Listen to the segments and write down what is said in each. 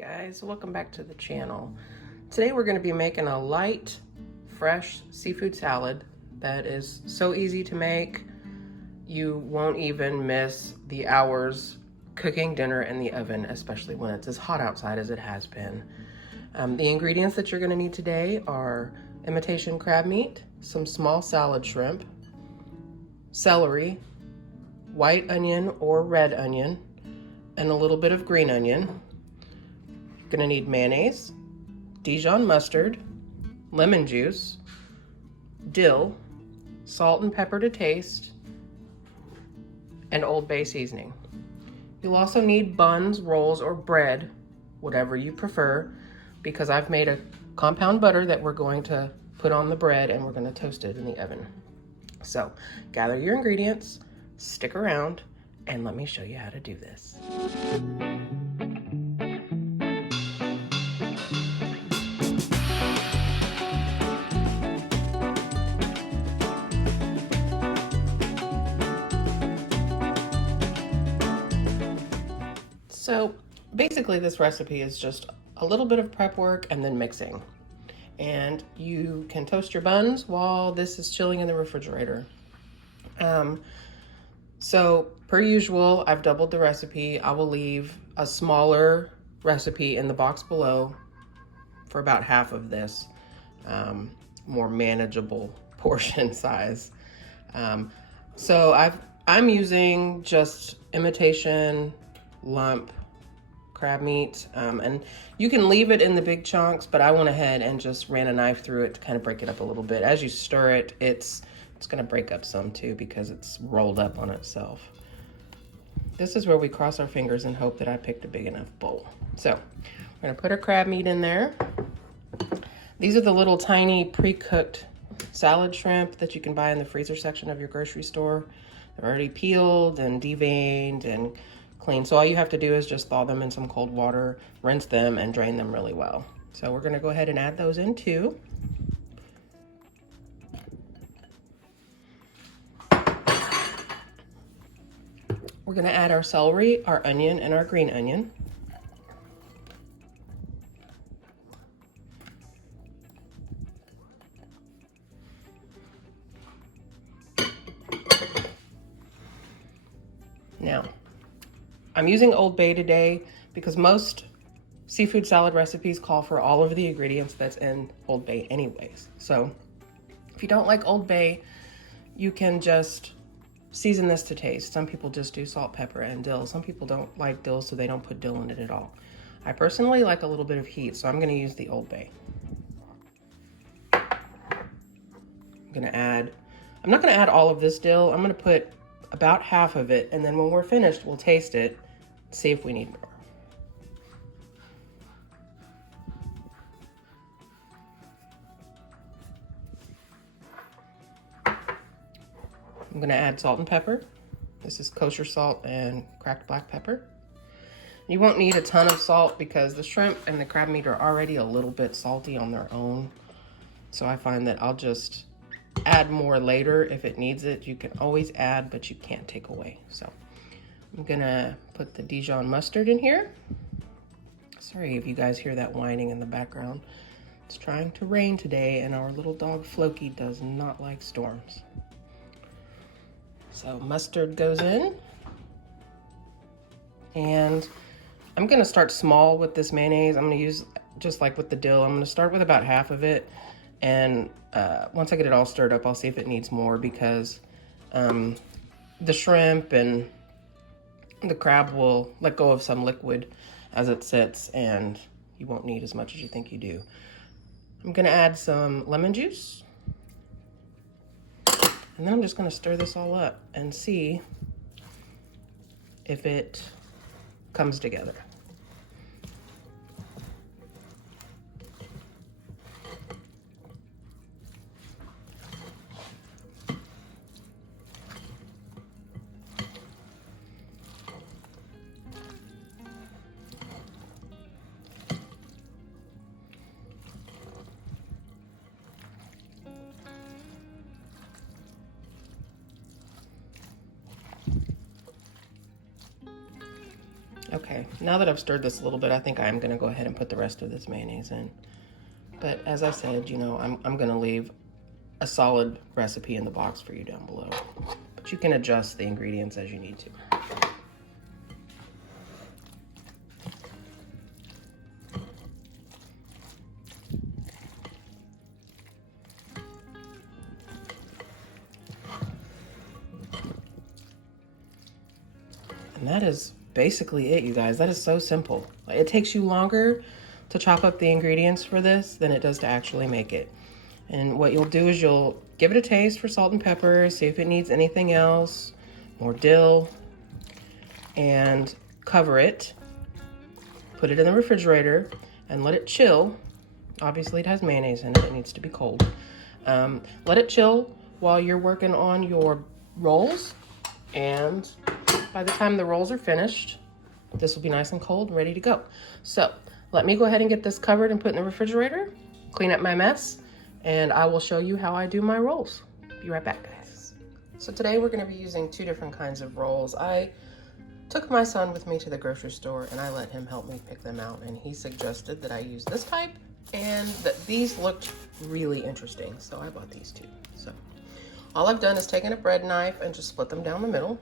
Guys, welcome back to the channel. Today we're going to be making a light, fresh seafood salad that is so easy to make. You won't even miss the hours cooking dinner in the oven, especially when it's as hot outside as it has been. The ingredients that you're going to need today are imitation crab meat, some small salad shrimp, celery, white onion or red onion, and a little bit of green onion. You're gonna need mayonnaise, Dijon mustard, lemon juice, dill, salt and pepper to taste, and Old Bay seasoning. You'll also need buns, rolls, or bread, whatever you prefer, because I've made a compound butter that we're going to put on the bread and we're gonna toast it in the oven. So gather your ingredients, stick around, and let me show you how to do this. So basically this recipe is just a little bit of prep work and then mixing. And you can toast your buns while this is chilling in the refrigerator. So per usual, I've doubled the recipe. I will leave a smaller recipe in the box below for about half of this, more manageable portion size. So I'm using just imitation lump crab meat, and you can leave it in the big chunks, but I went ahead and just ran a knife through it to kind of break it up a little bit. As you stir it, it's going to break up some too because it's rolled up on itself. This is where we cross our fingers and hope that I picked a big enough bowl. So we're going to put our crab meat in there. These are the little tiny pre-cooked salad shrimp that you can buy in the freezer section of your grocery store. They're already peeled and deveined and clean. So all you have to do is just thaw them in some cold water, rinse them, and drain them really well. So we're going to go ahead and add those in too. We're going to add our celery, our onion, and our green onion. Now, I'm using Old Bay today because most seafood salad recipes call for all of the ingredients that's in Old Bay anyways. So if you don't like Old Bay, you can just season this to taste. Some people just do salt, pepper, and dill. Some people don't like dill, so they don't put dill in it at all. I personally like a little bit of heat, so I'm going to use the Old Bay. I'm not going to add all of this dill. I'm going to put about half of it, and then when we're finished, we'll taste it, see if we need more. I'm going to add salt and pepper. This is kosher salt and cracked black pepper. You won't need a ton of salt because the shrimp and the crab meat are already a little bit salty on their own. So I find that I'll just add more later if it needs it. You can always add, but you can't take away. So I'm going to put the Dijon mustard in here. Sorry if you guys hear that whining in the background. It's trying to rain today, and our little dog Floki does not like storms. So mustard goes in, and I'm going to start small with this mayonnaise. I'm going to use, just like with the dill, I'm going to start with about half of it, and once I get it all stirred up, I'll see if it needs more, because the shrimp and the crab will let go of some liquid as it sits, and you won't need as much as you think you do. I'm going to add some lemon juice. And then I'm just going to stir this all up and see if it comes together. Okay, now that I've stirred this a little bit, I think I am gonna go ahead and put the rest of this mayonnaise in. But as I said, you know, I'm gonna leave a solid recipe in the box for you down below. But you can adjust the ingredients as you need to. And that is basically it, you guys. That is so simple. It takes you longer to chop up the ingredients for this than it does to actually make it. And what you'll do is you'll give it a taste for salt and pepper, see if it needs anything else, more dill, and cover it. Put it in the refrigerator and let it chill. Obviously it has mayonnaise in it, it needs to be cold. Let it chill while you're working on your rolls, and by the time the rolls are finished, this will be nice and cold and ready to go. So let me go ahead and get this covered and put in the refrigerator, clean up my mess, and I will show you how I do my rolls. Be right back, guys. So today we're gonna be using two different kinds of rolls. I took my son with me to the grocery store and I let him help me pick them out, and he suggested that I use this type and that these looked really interesting, so I bought these two. So all I've done is taken a bread knife and just split them down the middle.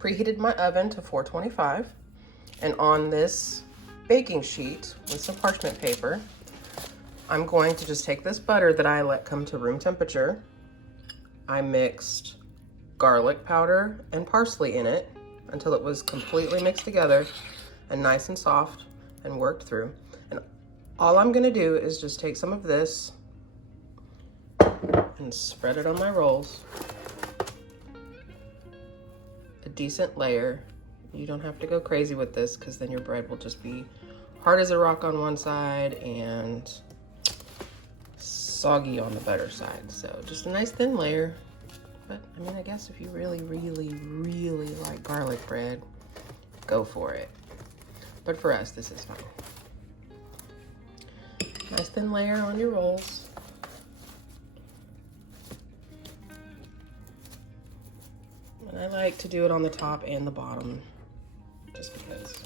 Preheated my oven to 425, and on this baking sheet with some parchment paper, I'm going to just take this butter that I let come to room temperature. I mixed garlic powder and parsley in it until it was completely mixed together and nice and soft and worked through. And all I'm gonna do is just take some of this and spread it on my rolls. A decent layer. You don't have to go crazy with this because then your bread will just be hard as a rock on one side and soggy on the butter side. So just a nice thin layer. But I mean, I guess if you really, really, really like garlic bread, go for it. But for us, this is fine. Nice thin layer on your rolls. And I like to do it on the top and the bottom, just because.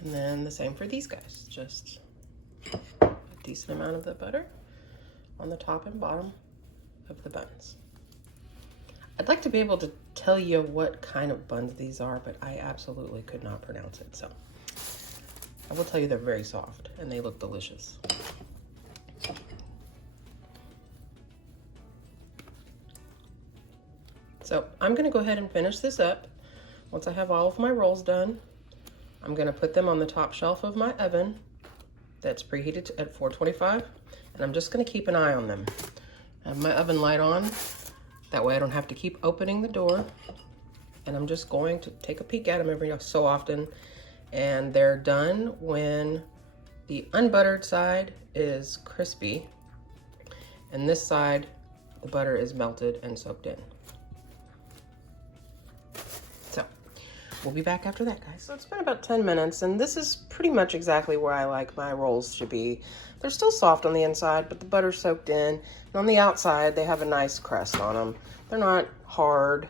And then the same for these guys, just a decent amount of the butter on the top and bottom of the buns. I'd like to be able to tell you what kind of buns these are, but I absolutely could not pronounce it. So I will tell you they're very soft and they look delicious. So I'm gonna go ahead and finish this up. Once I have all of my rolls done, I'm gonna put them on the top shelf of my oven that's preheated at 425, and I'm just gonna keep an eye on them. I have my oven light on. That way I don't have to keep opening the door, and I'm just going to take a peek at them every so often, and they're done when the unbuttered side is crispy and this side, the butter is melted and soaked in. So we'll be back after that, guys. So it's been about 10 minutes, and this is pretty much exactly where I like my rolls to be. They're still soft on the inside, but the butter's soaked in. And on the outside, they have a nice crust on them. They're not hard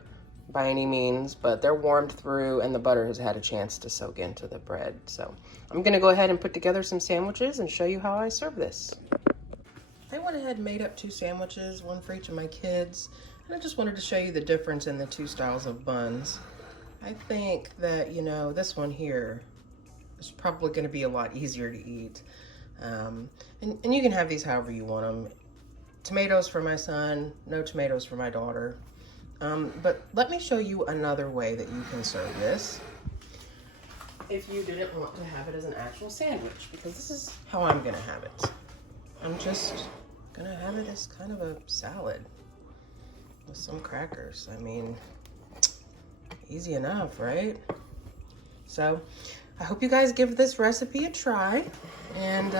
by any means, but they're warmed through and the butter has had a chance to soak into the bread. So I'm gonna go ahead and put together some sandwiches and show you how I serve this. I went ahead and made up 2 sandwiches, one for each of my kids. And I just wanted to show you the difference in the 2 styles of buns. I think that, you know, this one here is probably gonna be a lot easier to eat. And you can have these however you want them. Tomatoes for my son, no tomatoes for my daughter. But let me show you another way that you can serve this if you didn't want to have it as an actual sandwich, because this is how I'm gonna have it. I'm just gonna have it as kind of a salad with some crackers. I mean, easy enough, right? So I hope you guys give this recipe a try. And,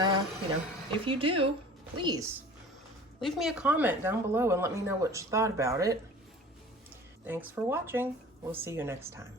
you know, if you do, please leave me a comment down below and let me know what you thought about it. Thanks for watching. We'll see you next time.